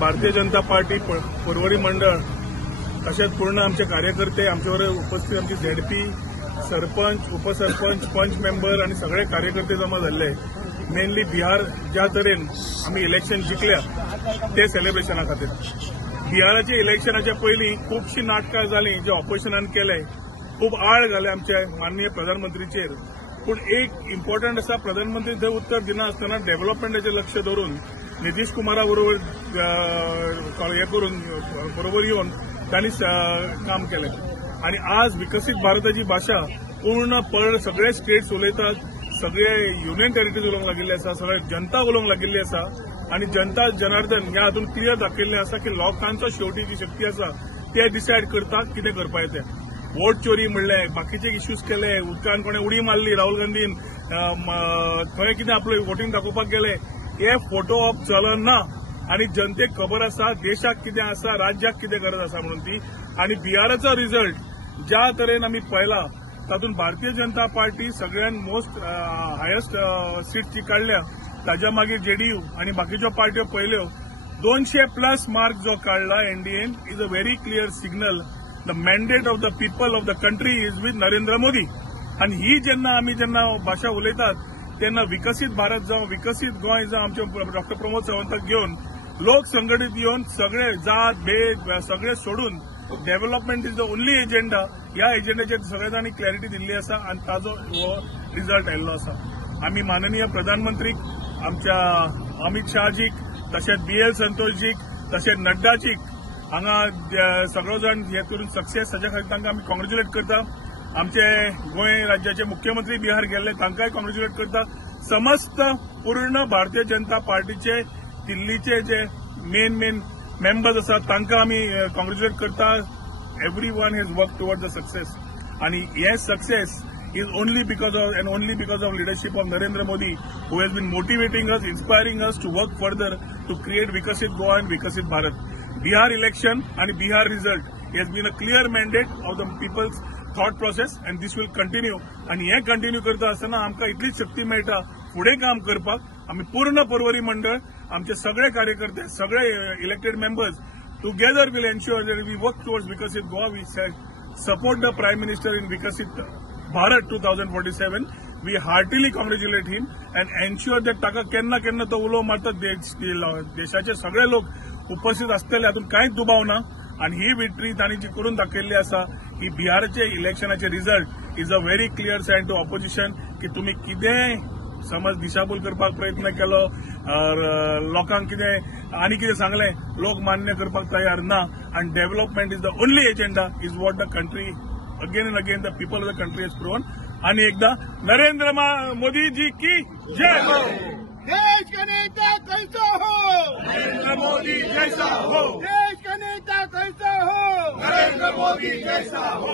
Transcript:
Bharatiya Janata party Porvorim मंडळ तसेच पूर्ण आमचे कार्यकर्ते आमच्यावर उपस्थित आमची झेडपी सरपंच उपसरपंच पंच मेंबर आणि सगळे कार्यकर्ते जमा झाले मेनली बिहार ज्या तरेन आम्ही इलेक्शन जिखल्या ते सेलिब्रेशना खातीर बिहाराच्या इलेक्शनाच्या पयलीं खूबशीं नाटकां जालीं जे ऑपोजिशनान केले खूब आळ घाले आमचे माननीय प्रधानमंत्रीचेर पूण एक इम्पॉर्टंट आसा प्रधानमंत्री थंय उत्तर दिना आसतना डेव्हलपमेंटाचेर लक्ष दवरून नितीश कुमारा बरोबर येवन तांणी काम केलें आणि आज विकसित भारताची भाषा पूर्ण सगळे स्टेट्स उलयतात सगळे युनियन टेरिटरीज उलोवंक लागिल्ले आसा सगळे जनता उलोवंक लागिल्ली आसा आणि जनता जनार्दन ह्या हातून क्लियर दाखयल्लें आसा की लोकांचो शेवटी जी शक्ती आसा ते डिसायड करतात कितें करपा येतें वोट चोरी म्हणलें बाकीचे इश्यूज केले उदकान कोणें उडी मारली राहुल गांधीन खंय कितें आपलो वोटींग दाखोवपाक गेले हे फोटो ऑफ चलना आणि जनतेक खबर आसा देशाक कितें आसा राज्याक कितें गरज आसा म्हणून ती आणि बिहाराचो रिझल्ट ज्या तरेन आमी पळयला तातूंत भारतीय जनता पार्टी सगळ्यात मोस्ट हायस्ट सीट काढल्या ताज्या मागीर जेडीयू आणि बाकीच्यो पार्ट्यो पळयल्यो 200+ मार्क जो काढला NDN is a very clear signal the mandate of the people of the country is with Narendra Modi आणि ही जेन्ना भाषा उलयतात तेन्ना विकसित भारत जावं विकसित गोंय जावं आमचे डॉक्टर प्रमोद सावंताक घेवन लोक संघटीत येवन सगळे जात भेद सगळे सोडून development is the only agenda ह्या एजेंड्याचेर सगळ्यांनी क्लॅरिटी दिल्ली आसा आणि ताजो हो रिझल्ट आयिल्लो आसा आमी माननीय प्रधानमंत्रीक आमच्या अमित शहाजीक तशेंच BL संतोषजीक तशेंच नड्डाजीक हांगा सगळो जाण हे करून सक्सेस ताच्या खातीर तांकां आमी कॉंग्रॅच्युलेट करता आमचे गोंय राज्याचे मुख्यमंत्री बिहार गेल्ले तांकांय कॉंग्रॅच्युलेट करता समस्त पूर्ण भारतीय जनता पार्टीचे दिल्लीचे जे मेन मेंबर्स आसात तांकां आमी कॉंग्रॅच्युलेट करता everyone has work towards the success आणि हे success is only because of leadership of Narendra Modi, who has been motivating us, inspiring us to work further to create Vikasit Goa and Vikasit Bharat. Bihar election and Bihar result has been a clear mandate of the people's thought process, and this will continue. And हे continue करता असताना आमकां इतलीच शक्ती मेळटा फुडें काम करपाक आमी पूर्ण परवरी मंडळ आमचे सगळे कार्यकर्ते सगळे elected members together will ensure that we work towards Vikasit Goa. We support the Prime Minister in Vikasit Bharat 2047. We heartily congratulate him and ensure that ताका केन्ना तो उलो मारतात देशाचे सगळे लोक उपस्थित असलेले हातून कांयच दुबाव ना आणि ही विक्ट्री तांणी जी करून दाखयल्ली आसा ही बिहारचे इलेक्शनाचे result is a very clear sign to opposition की तुम्ही कितें समज दिशाभूल करपाक प्रयत्न केलो लोकांक कितें आनी कितें सांगलें लोक मान्य करपाक तयार ना आणि development is the only agenda is what the country again and again the people of the country has proven आणि एकदा नरेंद्र मोदी जी की जय हो देश का नेता कैसा हो नरेंद्र मोदी जैसा हो देश का नेता कैसा हो नरेंद्र मोदी जैसा हो